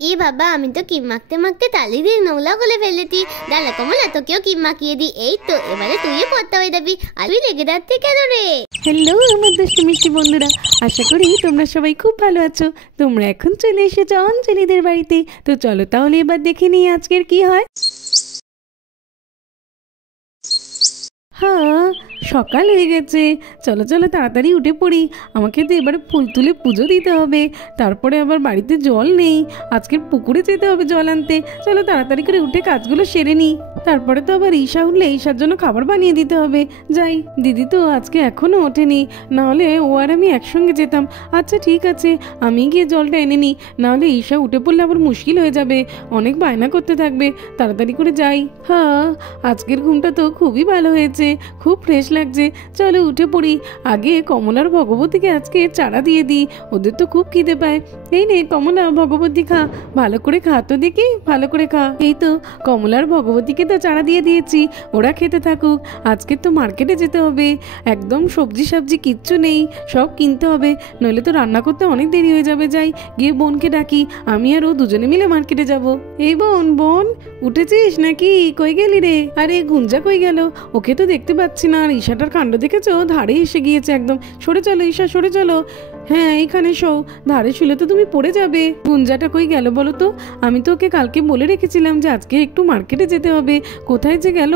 এ বাবা, আমি তো ক্রিম মাখতে মাখতে তালি দিয়ে নোংলা করে ফেলেছি। দাঁড়া কমলা, তোকেও ক্রিম মাখিয়ে দিই। এই তো, এবারে তুইও পড়তে হয়ে যাবি। আর তুই লেগে যাচ্ছে কেন রে? হ্যালো আমার দুষ্টু মিষ্টি বন্ধুরা, আশা করি তোমরা সবাই খুব ভালো আছো। তোমরা এখন চলে এসেছো অঞ্জলিদের বাড়িতে। তো চলো তাহলে এবার দেখে নিই আজকের কি হয়। হ্যাঁ, সকাল হয়ে গেছে। চলো চলো তাড়াতাড়ি উঠে পড়ি। আমাকে তো এবারে ফুল তুলে পুজো দিতে হবে। তারপরে আবার বাড়িতে জল নেই, আজকের পুকুরে যেতে হবে জল আনতে। চলো তাড়াতাড়ি করে উঠে কাজগুলো সেরে নিই। তারপরে তো আবার ঈশা উঠলে ঈশার জন্য খাবার বানিয়ে দিতে হবে। যাই, দিদি তো আজকে এখনও ওঠেনি, নাহলে ও আর আমি একসঙ্গে যেতাম। আচ্ছা ঠিক আছে, আমি গিয়ে জলটা এনে নিই, নাহলে ঈশা উঠে পড়লে আবার মুশকিল হয়ে যাবে, অনেক বায়না করতে থাকবে। তাড়াতাড়ি করে যাই। হ্যাঁ, আজকের ঘুমটা তো খুবই ভালো হয়েছে, খুব ফ্রেশ লাগছে। চলো উঠে পড়ি। আগে কমলার ভগবতীকে আজকে চারা দিয়ে দিই, ওদের তো খুব খিদে পায়। এই নে কমলা, ভগবতী খা, ভালো করে খা তো দেখি, ভালো করে খা। এই তো কমলার ভগবতীকে তো চারা দিয়ে দিয়েছি, ওরা খেতে থাকুক। আজকে তো মার্কেটে যেতে হবে, একদম সবজি সবজি কিচ্ছু নেই, সব কিনতে হবে, নইলে তো রান্না করতে অনেক দেরি হয়ে যাবে। যাই, গিয়ে বোনকে ডাকি, আমি আর ও দুজনে মিলে মার্কেটে যাব। এই বোন, বোন উঠেছিস নাকি? কই গেলি রে? আরে গুঞ্জা কই গেল? ওকে তো দেখতে পাচ্ছি না। আর ঈশাটার কাণ্ড দেখেছো, ধারে এসে গিয়েছে একদম। সরে চলো ঈশা, সরে চলো। হ্যাঁ এইখানে শো, ধারে শুলে তো তুমি পড়ে যাবে। গুঞ্জাটা কই গেল বলো তো? আমি তো ওকে কালকে বলে রেখেছিলাম যে আজকে একটু মার্কেটে যেতে হবে, কোথায় যে গেল?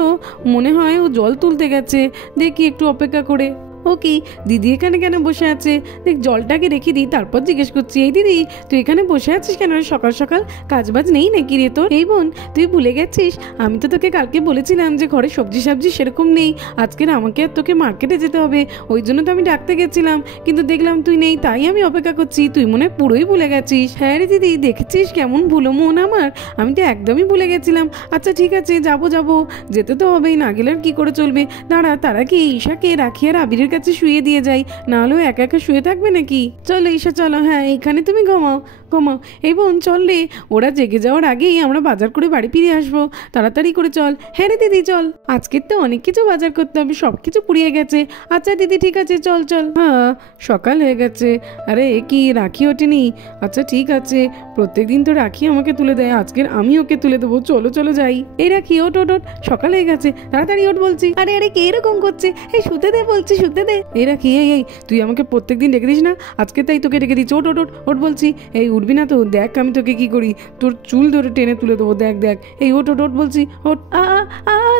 মনে হয় ও জল তুলতে গেছে। দেখি একটু অপেক্ষা করে। ও কি দিদি এখানে কেন বসে আছে? দেখ জলটাকে রেখে দিই, তারপর জিজ্ঞেস করছি। এই দিদি, তুই এখানে বসে আছিস কেন? সকাল সকাল কাজবাজ নেই নাকি রে তোর? এই বোন, তুই ভুলে গেছিস, আমি তো তোকে কালকে বলেছিলাম যে ঘরে সবজি সবজি সেরকম নেই, আজকের আমাকে আর তোকে মার্কেটে যেতে হবে, ওই জন্য তো আমি ডাকতে গেছিলাম, কিন্তু দেখলাম তুই নেই, তাই আমি অপেক্ষা করছি। তুই মনে হয় পুরোই ভুলে গেছিস। হ্যাঁ রে দিদি, দেখেছিস কেমন ভুলো মন আমার, আমি তো একদমই ভুলে গেছিলাম। আচ্ছা ঠিক আছে, যাবো যাবো, যেতে তো হবেই, না গেলে আর কি করে চলবে। দাঁড়া, তারা কি ঈশাকে রাখি আর আবিরের কাছে শুয়ে দিয়ে যাই, নাহলেও একা একা শুয়ে থাকবে নাকি? চলো ঈশা চলো, হ্যাঁ এইখানে তুমি ঘুমাও ঘুমাও। এই বোন চল রে, ওরা জেগে যাওয়ার আগেই আমরা বাজার করে বাড়ি ফিরে আসবো, তাড়াতাড়ি করে চল। হ্যাঁ রে দিদি চল, আজকের তো অনেক কিছু বাজার করতে হবে, সব কিছু পুড়িয়ে গেছে। আচ্ছা দিদি ঠিক আছে, চল চল। হ্যাঁ সকাল হয়ে গেছে। আরে এ কি, রাখি ওঠেনি? আচ্ছা ঠিক আছে, প্রত্যেকদিন তো রাখি আমাকে তুলে দেয়, আজকের আমি ওকে তুলে দেবো। চলো চলো যাই। এই রাখি ওট ওট ওট, সকাল হয়ে গেছে, তাড়াতাড়ি ওঠ বলছি। আরে আরে কে এরকম করছে? এই শুতে দে বলছি, শুতে দে। এই রাখি, এই তুই আমাকে প্রত্যেকদিন ডেকে দিস না, আজকে তাই তোকে ডেকে দিচ্ছি। ওট ওট ওট ওট বলছি। এই উঠবি না তো? দেখ আমি তোকে কি করি, তোর চুল ধরে টেনে তুলে দেবো, দেখ দেখ। এই ওট ওট ওট বলছি, ওট।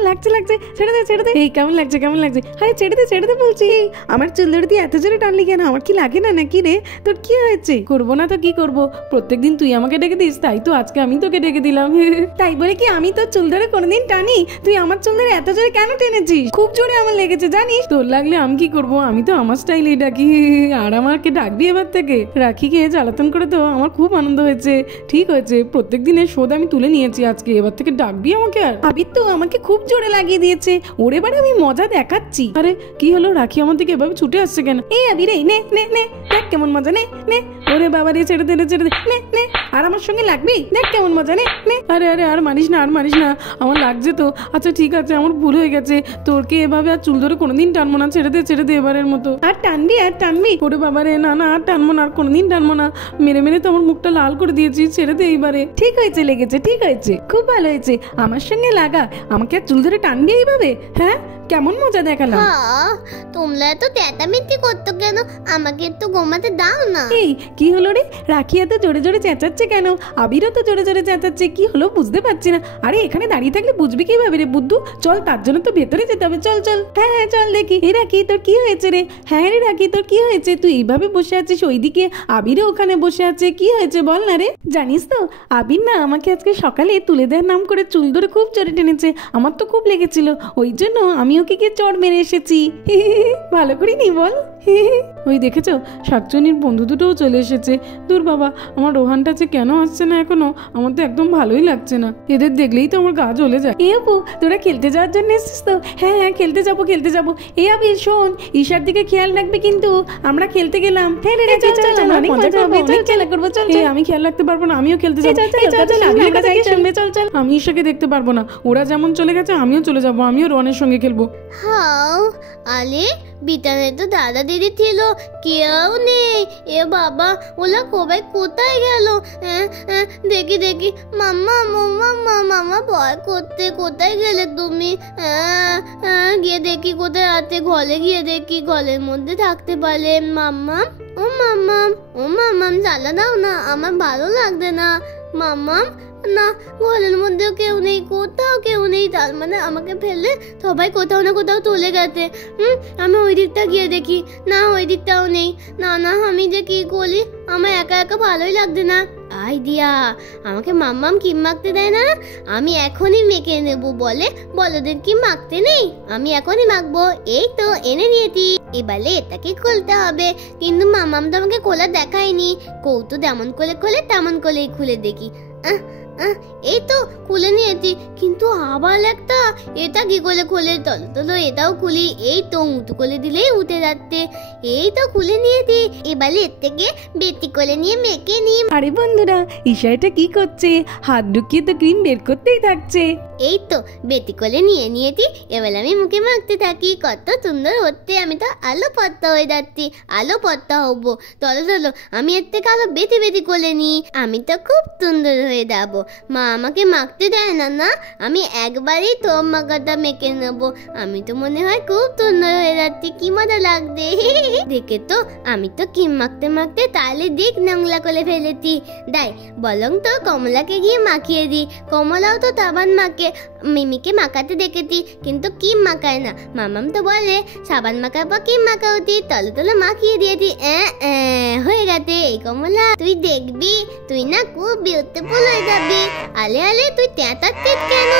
লাগছে লাগছে, ছেড়ে দে ছেড়ে দে। এই কেমন লাগছে কেমন লাগছে? আরে ছেড়ে দে বলছি। আমার চুল ধরে দিয়ে এত জোরে টানলি কেন? আমার কি লাগে না নাকি রে? তোর কি হয়েছে? করবো না তো কি করবো, প্রত্যেকদিন তুই আমাকে ডেকে দিস, তাই তো আজকে আমি তোকে ডেকে দিলাম। তাই বলে কি আমি তোর চুল ধরে কোনোদিন টানি? তুই আমার চুল ধরে এত জোরে কেন টেনেছিস? খুব জোরে আমার লেগেছে জানিস। তোর লাগলে আমি কি করবো, আমি তো আমার স্টাইলেই ডাকি। আর আমাকে ডাকবি এবার থেকে? রাখিকে জ্বালাতন করে তো আমার খুব আনন্দ হয়েছে। ঠিক হয়েছে, প্রত্যেক দিনের শোধ আমি তুলে নিয়েছি, আজকে এবার থেকে ডাকবি আমাকে। আর আবির তো আমাকে খুব জোরে লাগিয়ে দিয়েছে, ওর এবারে আমি মজা দেখাচ্ছি। আরে কি হলো, রাখি আমার দিকে এভাবে ছুটে আসছে কেন? এই আবির, এই নে নে নে, দেখ কেমন মজা, নে নে। ওরে বাবা রে, ছেড়ে দে ছেড়ে দে, নে নে। আর আমার সঙ্গে লাগবি, দেখ কেমন মজা, নে নে। আরে আরে আর মানিস না, আর মানিস না, আমার লাগছে তো। আচ্ছা ঠিক আছে, আমার ভুল হয়ে গেছে, তোরকে এভাবে আর চুল ধরে কোনোদিন টানবো না, ছেড়ে দে এবারের মতো। আর টানবি আর টানবি? ওরে বাবা রে, না না আর টানবো না, আর কোনোদিন টানবো না, মেরে মেরে তো আমার মুখটা লাল করে দিয়েছি, ছেড়ে দে এইবারে। ঠিক হয়েছে, লেগেছে, ঠিক হয়েছে, খুব ভালো হয়েছে, আমার সঙ্গে লাগা, আমাকে আর চুল ধরে টানবি এইভাবে? হ্যাঁ কেমন মজা দেখালাম। তোমরা এত চেঁচামেচি করতো কেন? আমাকে একটু ঘুমাতে দাও না। এই কি হলো রে, রাখি এত জোরে জোরে চেঁচাচ্ছে কেন? আবিরও তো জোরে জোরে চেঁচাচ্ছে, কি হলো বুঝতে পারছি না। আরে এখানে দাঁড়িয়ে থাকলে বুঝবি কিভাবে রে বুদ্ধু? চল, তার জন্য তো ভেতরে যেতে হবে, চল চল। হ্যাঁ হ্যাঁ চল দেখি। এই রাখি তোর কি হয়েছে রে? হ্যাঁ রে রাখি তোর কি হয়েছে? তুই এইভাবে বসে আছিস, ওইদিকে আবিরও ওখানে বসে আছে, কি হয়েছে বল না রে? জানিস তো আবির না আমাকে আজকে সকালে তুলে দেওয়ার নাম করে চুল ধরে খুব জোরে টেনেছে, আমার তো খুব লেগেছিল, ওই জন্য আমি ওকে গিয়ে চড় মেরে এসেছি। ভালো করিনি বল? ওই দেখেছো, শাকচুনির বন্ধু দুটোও চলে এসেছে। দূর বাবা, আমার রোহানটা যে কেন আসছে না এখনো, আমার তো একদম ভালোই লাগছে না, এদের দেখলেই তো আমার গা জ্বলে যায়। এ আপু, তোরা খেলতে যাওয়ার জন্য এসেছিস তো? হ্যাঁ হ্যাঁ খেলতে যাবো খেলতে যাবো। এ আবির শোন, ঈশার দিকে খেয়াল রাখবি কিন্তু, আমরা খেলতে গেলাম। হ্যাঁ রে, চল চল, অনেক মজা করবো, অনেক খেলা করবো, চল। আমি খেয়াল রাখতে পারবো না, আমিও খেলতে যাবো। চল চল, আমি ঈশাকে দেখতে পারবো না, ওরা যেমন চলে গেছে আমিও চলে যাবো, আমিও রনের সঙ্গে খেলবো। হাও আলে বিতানে তো দাদা দিদি ছিল, কেউ নেই। এ বাবা, ওরা সবাই কোথায় গেল? দেখি দেখি, মাম্মা মাম্মা মামা ভয় করতে, কোথায় গেলে তুমি? গিয়ে দেখি কোথায় আছে, ঘরে গিয়ে দেখি ঘরের মধ্যে থাকতে পারে। মাম্মা, ও মাম্মাম, ও মাম্মাম, জ্বালা দাও না, আমার ভালো লাগবে না। মাম্মাম, না, ঘরের মধ্যেও কেউ নেই, কোথাও কেউ নেই। তার মানে আমাকে ফেলে সবাই কোথাও না কোথাও চলে গেছে। আমি ওই দিকটা গিয়ে দেখি, না ওই দিকটাও নেই। না না, আমি যে কি করি, আমার একা একা ভালোই লাগছে না। আইডিয়া, আমাকে মাম্মাম কিম মাখতে দেয় না, আমি এখনই মেখে নেব। বলে বলদের কি মাখতে নেই, আমি এখনই মাখবো। এই তো এনে নিয়েছি, এবারে এটাকে খুলতে হবে। কিন্তু মাম্মাম তো আমাকে খোলা দেখায়নি। কৌতো যেমন করে খোলে তেমন করেই খুলে দেখি। এই তো খুলে নিয়েছি, কিন্তু আবার একটা, এটা কি করে খোলে? চলো এটাও খুলি। এই তো উঁচু করে দিলেই উঠে যাচ্ছে। এই তো খুলে নিয়েছি, এবারে এর থেকে বেটি করে নিয়ে মেখে নি। আরে বন্ধুরা, ঈশা এটা কি করছে? হাত ঢুকিয়ে তো ক্রিম বের করতেই থাকছে। এই তো বেটি করে নিয়ে নিয়েছি, এবার আমি মুখে মাখতে থাকি। কত সুন্দর হচ্ছে, আমি তো আলো পত্তা হয়ে যাচ্ছি, আলো পত্তা হবো। চলো আমি এর থেকে আলো বেটি বেটি করে নি, আমি তো খুব সুন্দর হয়ে যাবো। মা আমাকে মাখতে দেয় না, না আমি একবারই তো মাখাটা মেখে নেবো। আমি তো মনে হয় খুব সুন্দর হয়ে যাচ্ছি, কি মজা লাগছে। দেখে তো আমি তো ক্রিম মাখতে মাখতে তাহলে দেখ নোংলা করে ফেলেছি। দাই বলং তো কমলাকে গিয়ে মাখিয়ে দিই। কমলাও তো সাবান মাখে, মিমিকে মাখাতে দেখেছি, কিন্তু ক্রিম মাখায় না। মামাম তো বলে সাবান মাখার পর ক্রিম মাখা উচিত। তলে মাখিয়ে দিয়েছি, হয়ে গেছে। এই কমলা, তুই দেখবি, তুই না খুব বিউটিফুল হয়ে যাবি। আলে আলে, তুই তেঁতাচ্ছিস কেন?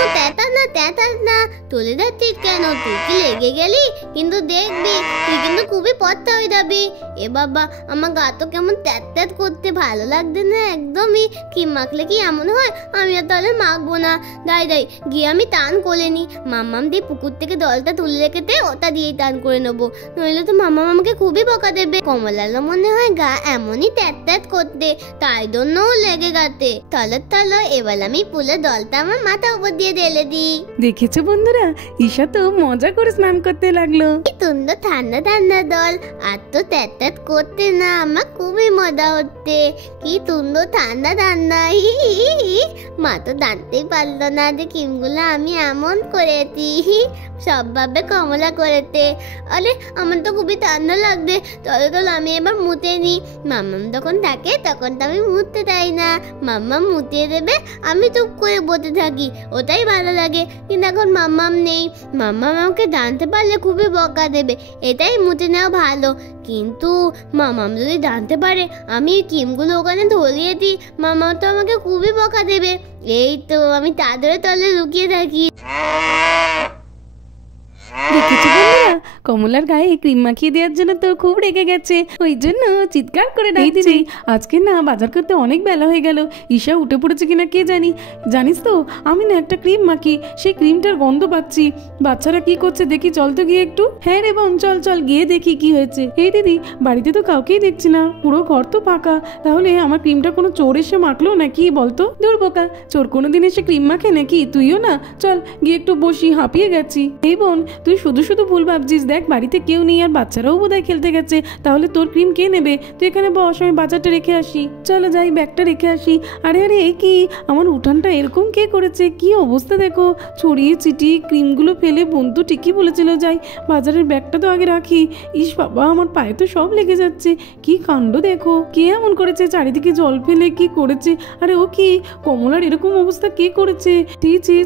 তেঁতাস না, তুলে যাচ্ছিস কেন? তুই কি লেগে গেলি? কিন্তু দেখবি, তুই কিন্তু খুবই পথা হয়ে যাবি। এ বাবা, আমার গা তো কেমন তেত করতে, ভালো লাগছে না একদমই। ক্রিম মাখলে কি এমন হয়? আমি আর তাহলে মাখবো না। দাই গিয়ে আমি টান করে নি। মাম্মাম দিয়ে পুকুর থেকে দলটা তুলে রেখেতে, ওটা দিয়েই টান করে নেবো, নইলে তো মাম্মাম আমাকে খুবই বকা দেবে। কমলারও মনে হয় গা এমনই তেত করতে, তাই জন্যও লেগে গেছে। চলো এবার আমি পুলে দলটা আমার মাথার উপর দিয়ে ঢেলে দিই। দেখেছো বন্ধুরা, ঈশা তো মজা করে স্নান করতে লাগলো। কি সুন্দর ঠান্ডা ঠান্ডা দল, আর তো তেত করতে না, আমার খুবই মজা হচ্ছে। কি সুন্দর ঠান্ডা ঠান্ডা। মা তো জানতেই পারলো না যে ক্রিমগুলো আমি এমন করেছি। সব ভাবে কমলা করেছে। আরে আমার তো খুবই ঠান্ডা লাগছে। চলো আমি এবার মুতে নি। মাম্মাম যখন থাকে তখন তো আমি মুততে চাই না। মাম্মাম মুতিয়ে দেবে, আমি চুপ করে বসে থাকি, ওটাই ভালো লাগে। কিন্তু এখন মাম্মাম নেই, মাম্মাম আমাকে জানতে পারলে খুবই বকা দেবে, এটাই মুতে নেওয়া ভালো। কিন্তু মাম্মাম যদি জানতে পারে আমি এই ক্রিমগুলো ওখানে ধরিয়ে দিই, মাম্মাম তো আমাকে খুবই বকা দেবে। এই তো আমি চাদরের তলে লুকিয়ে থাকি। দেখেছো বন্ধুরা, কমলার গায়ে ক্রিম মাখিয়ে দেওয়ার জন্য তো খুব রেগে গেছে, ওই জন্য চিৎকার করে ডাকছে। আজকে না বাজার করতে অনেক বেলা হয়ে গেল, ঈশা উঠে পড়েছে কিনা কে জানি। জানিস তো, আমি না একটা ক্রিম মাখি, সেই ক্রিমটার গন্ধ পাচ্ছি। বাচ্চারা কি করছে দেখি, চল তো গিয়ে একটু। হ্যাঁ রে বোন, চল গিয়ে দেখি কি হয়েছে। এই দিদি, বাড়িতে তো কাউকেই দেখছি না, পুরো ঘর তো ফাঁকা। তাহলে আমার ক্রিমটা কোনো চোর এসে মাখলো নাকি বলতো? দূর বোকা, চোর কোনোদিন এসে ক্রিম মাখে নাকি? তুইও না, চল গিয়ে একটু বসি, হাঁপিয়ে গেছি। এই বোন, তুই শুধু ভুল ভাবছিস, দেখ বাড়িতে কেউ নেই, আর বাচ্চারাও বোধহয় খেলতে গেছে। তাহলে তোর ক্রিম কে নেবে? তুই এখানে বস, আমি বাজারটা রেখে আসি। চলো যাই, ব্যাগটা রেখে আসি। আরে এ কি, আমার উঠানটা এরকম কে করেছে? কি অবস্থা দেখো, ছড়িয়ে ছিটিয়ে ক্রিমগুলো ফেলে। বন্ধু ঠিকই বলেছিল, যাই বাজারের ব্যাগটা তো আগে রাখি। ইস বাবা, আমার পায়ে তো সব লেগে যাচ্ছে। কি কাণ্ড দেখো, কে এমন করেছে? চারিদিকে জল ফেলে কি করেছে? আরে ও কি, কমলার এরকম অবস্থা কে করেছে?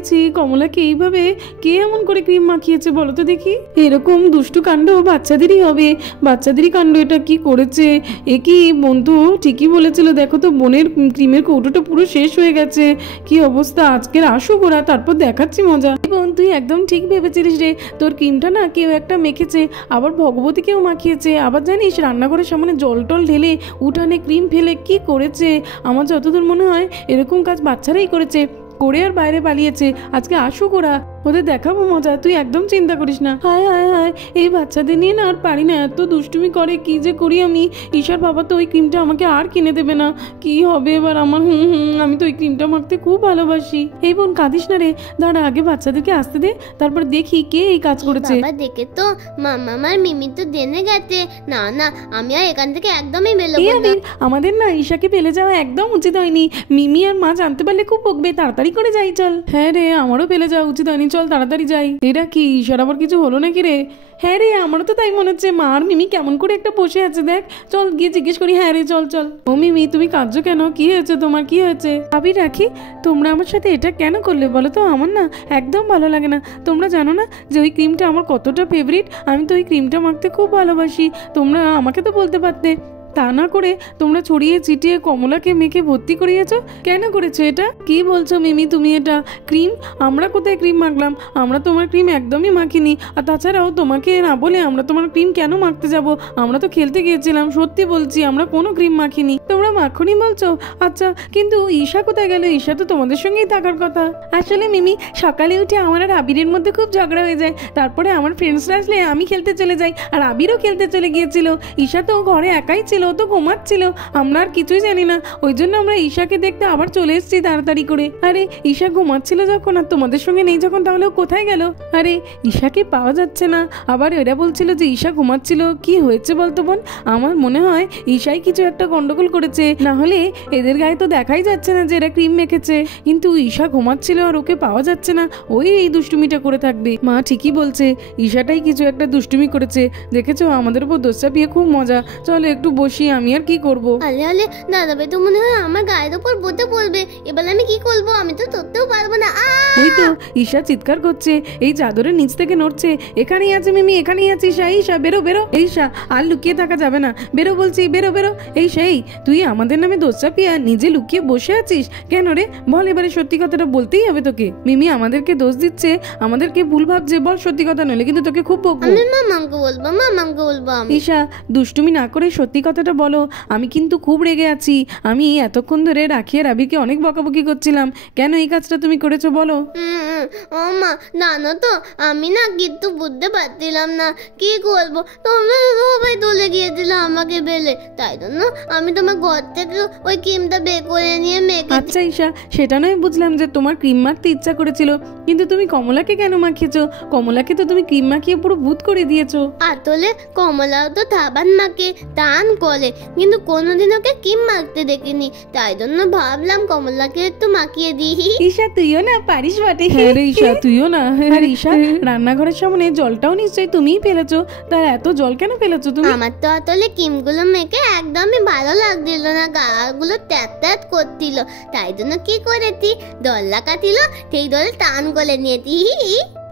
ছি, কমলাকে এইভাবে কে এমন করে ক্রিম মাখিয়েছে বলো তো দেখি? এরকম দুষ্টু কাণ্ড বাচ্চাদেরই হবে, বাচ্চাদেরই কাণ্ড। এটা কি করেছে? এ কি, বন্ধু ঠিকই বলেছিল, দেখো তো বোনের ক্রিমের কৌটোটা পুরো শেষ হয়ে গেছে। কি অবস্থা, আজকের আসুক ওরা, তারপর দেখাচ্ছি মজা। বোন, তুই একদম ঠিক ভেবেছিলিস রে, তোর ক্রিমটা না কেউ একটা মেখেছে, আবার ভগবতীকেও মাখিয়েছে। আবার জানিস, রান্নাঘরের সামনে জল টল ঢেলে উঠানে ক্রিম ফেলে কি করেছে। আমার যতদূর মনে হয় এরকম কাজ বাচ্চারাই করেছে, করে আর বাইরে পালিয়েছে। আজকে আসুক ওরা, ওদের দেখাবো মজা, তুই একদম চিন্তা করিস না। হায় হায় হায়, এই বাচ্চাদের নিয়ে না আর পারি না, এত দুষ্টুমি করে, কি যে করি আমি। ঈশার বাবা তো ওই ক্রিমটা আমাকে আর কিনে দেবে না, কি হবে এবার আমার? আমি তো ওই ক্রিমটা মাখতে খুব ভালোবাসি। এই বোন কাঁদিস না রে, দাঁড়া আগে বাচ্চাদেরকে আসতে দে, তারপর দেখি কে এই কাজ করেছে। বাবা দেখে তো মামা আর মিমি তো জেনে গেছে। না না, আমি আর এখান থেকে একদমই বেরোবো না। আমাদের না ঈশাকে ফেলে যাওয়া একদম উচিত হয়নি। মিমি আর মা জানতে পারলে খুব বকবে, তাড়াতাড়ি করে যাই চল। হ্যাঁ রে, আমারও ফেলে যাওয়া উচিত হয়নি, চল তাড়াতাড়ি যাই। এরা কি, ঈশার আবার কিছু হলো নাকি রে? হ্যাঁ রে, আমারও তো তাই মনে হচ্ছে। মা আর মিমি কেমন করে একটা বসে আছে দেখ, চল গিয়ে জিজ্ঞেস করি। হ্যাঁ রে চল চল। ও মিমি, তুমি কাঁদছো কেন? কি হয়েছে তোমার, কি হয়েছে? ভাবি রাখি, তোমরা আমার সাথে এটা কেন করলে বলো তো? আমার না একদম ভালো লাগে না। তোমরা জানো না যে ওই ক্রিমটা আমার কতটা ফেভারিট? আমি তো ওই ক্রিমটা মাখতে খুব ভালোবাসি। তোমরা আমাকে তো বলতে পারতে, তা না করে তোমরা ছড়িয়ে ছিটিয়ে কমলাকে মেখে ভর্তি করিয়েছো। কেন করেছো এটা? কি বলছো মিমি তুমি? এটা ক্রিম? আমরা কোথায় ক্রিম মাখলাম? আমরা তোমার ক্রিম একদমই মাখিনি। আর তাছাড়াও তোমাকে না বলে আমরা তোমার ক্রিম কেন মাখতে যাব? আমরা তো খেলতে গিয়েছিলাম, সত্যি বলছি আমরা কোনো ক্রিম মাখিনি। তোমরা মাখনি বলছো? আচ্ছা, কিন্তু ঈশা কোথায় গেল? ঈশা তো তোমাদের সঙ্গেই থাকার কথা। আসলে মিমি, সকালে উঠে আমার আর আবিরের মধ্যে খুব ঝগড়া হয়ে যায়, তারপরে আমার ফ্রেন্ডসরা আসলে আমি খেলতে চলে যাই, আর আবিরও খেলতে চলে গিয়েছিল। ঈশা তো ঘরে একাই ছিল, ও তো ঘুমাচ্ছিল। আমরা আর কিছুই জানি না, ওই জন্য আমরা ঈশাকে দেখতে আবার চলে এসেছি তাড়াতাড়ি করে। আরে ঈশা ঘুমাচ্ছিল যখন আর তোমাদের সঙ্গে নেই যখন, তাহলে ও কোথায় গেল? আরে ঈশাকে পাওয়া যাচ্ছে না, আবার এরা বলছিল যে ঈশা ঘুমাচ্ছিল। কি হয়েছে বলতো বোন? আমার মনে হয় ঈশাই কিছু একটা গন্ডগোল করেছে, না হলে এদের গায়ে তো দেখাই যাচ্ছে না যে এরা ক্রিম মেখেছে। কিন্তু ঈশা ঘুমাচ্ছিল আর ওকে পাওয়া যাচ্ছে না, ওই এই দুষ্টুমিটা করে থাকবে। মা ঠিকই বলছে, ঈশাটাই কিছু একটা দুষ্টুমি করেছে। দেখেছো, আমাদের উপর দোষ চাপিয়ে খুব মজা। চলো একটু বসি, আমি আর কি করবো। আলে আলে, দাদা ভাই তো মনে হয় আমার গায়ের উপর বসে পড়বে। এবার আমি কি করবো? আমি তো ধরতেও পারবো না। ওই তো ঈশা চিৎকার করছে, এই চাদরের নিচ থেকে নড়ছে। এখানেই আছে মিমি, এখানেই আছে ঈশা। ঈশা বেরো বেরো। ঈশা আর লুকিয়ে থাকা যাবে না, বেরো বলছি, বেরো বেরো। এই সেই, তুই আমাদের নামে দোষ চাপিয়ে নিজে লুকিয়ে বসে আছিস কেন রে? বল, এবারে সত্যি কথাটা বলতেই হবে তোকে। মিমি আমাদেরকে দোষ দিচ্ছে, আমাদেরকে ভুল ভাবছে। বল সত্যি কথা, নইলে কিন্তু তোকে খুব বকবো। আমি মামাকে বলবো, মামাকে বলবো। ঈশা দুষ্টুমি না করে সত্যি কথাটা বলো। আমি কিন্তু খুব রেগে আছি। আমি এতক্ষণ ধরে রাখি আর আবিরকে অনেক বকাবকি করছিলাম। কেন এই কাজটা তুমি করেছো বলো? ও মা, জানো তো আমি না কিন্তু বুঝতে পারছিলাম না কি করবো। তোমরা সবাই দলে গিয়েছিল আমাকে বেলে, তাই জন্য আমি তোমার ঘর থেকে ওই ক্রিমটা বের করে নিয়ে মেখে। আচ্ছা ঈশা, সেটা নয় বুঝলাম যে তোমার ক্রিম মাখতে ইচ্ছা করেছিল, কিন্তু তুমি কমলাকে কেন মাখিয়েছো? কমলাকে তো তুমি ক্রিম মাখিয়ে পুরো ভূত করে দিয়েছো। আসলে কমলাও তো সাবান মাখে, টান করে, কিন্তু কোনোদিন ওকে ক্রিম মাখতে দেখিনি, তাই জন্য ভাবলাম কমলাকে একটু মাখিয়ে দিই। ঈশা তুইও না পারিস বটে। হ্যাঁ রে ঈশা, তুইও না। আর ঈশা, রান্নাঘরের সামনে জলটাও নিশ্চয়ই তুমিই ফেলেছো, তা এত জল কেন ফেলেছো তুমি? আমার তো আসলে ক্রিমগুলো মেখে একদমই ভালো লাগছিল না, গাগুলো ট্যাপ ট্যাপ করছিল, তাই জন্য কি করেছি, দল্লা কাটিল, সেই দলে টান করে নিয়েছি।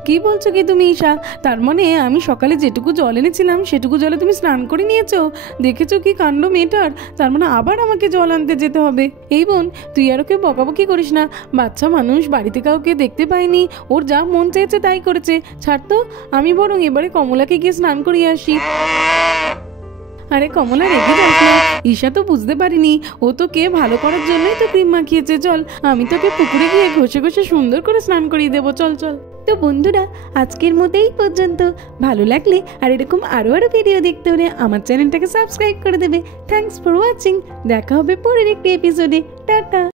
কি বলছো কি তুমি ঈশা? তার মানে আমি সকালে যেটুকু জল এনেছিলাম সেটুকু জলে তুমি স্নান করে নিয়েছো? দেখেছো কি কাণ্ড মেয়েটার? তার মানে আবার আমাকে জল আনতে যেতে হবে। এই বোন, তুই আর ওকে বকাবকি করিস না। বাচ্চা মানুষ, বাড়িতে কাউকে দেখতে পাইনি, ওর যা মন চেয়েছে তাই করেছে। ছাড় তো, আমি বরং এবারে কমলাকে গিয়ে স্নান করিয়ে আসি। আরে কমলা রেগে যাস না, ঈশা তো বুঝতে পারিনি, ও তোকে ভালো করার জন্যই তো ক্রিম মাখিয়েছে। চল, আমি তোকে পুকুরে গিয়ে ঘষে ঘষে সুন্দর করে স্নান করিয়ে দেবো। চল চল। তো বন্ধুরা, আজকের মতো এই পর্যন্ত। ভালো লাগলে আর এরকম আরো ভিডিও দেখতে হলে আমার চ্যানেলটাকে সাবস্ক্রাইব করে দেবে। Thanks for watching. দেখা হবে পরের একটি এপিসোডে। টাটা।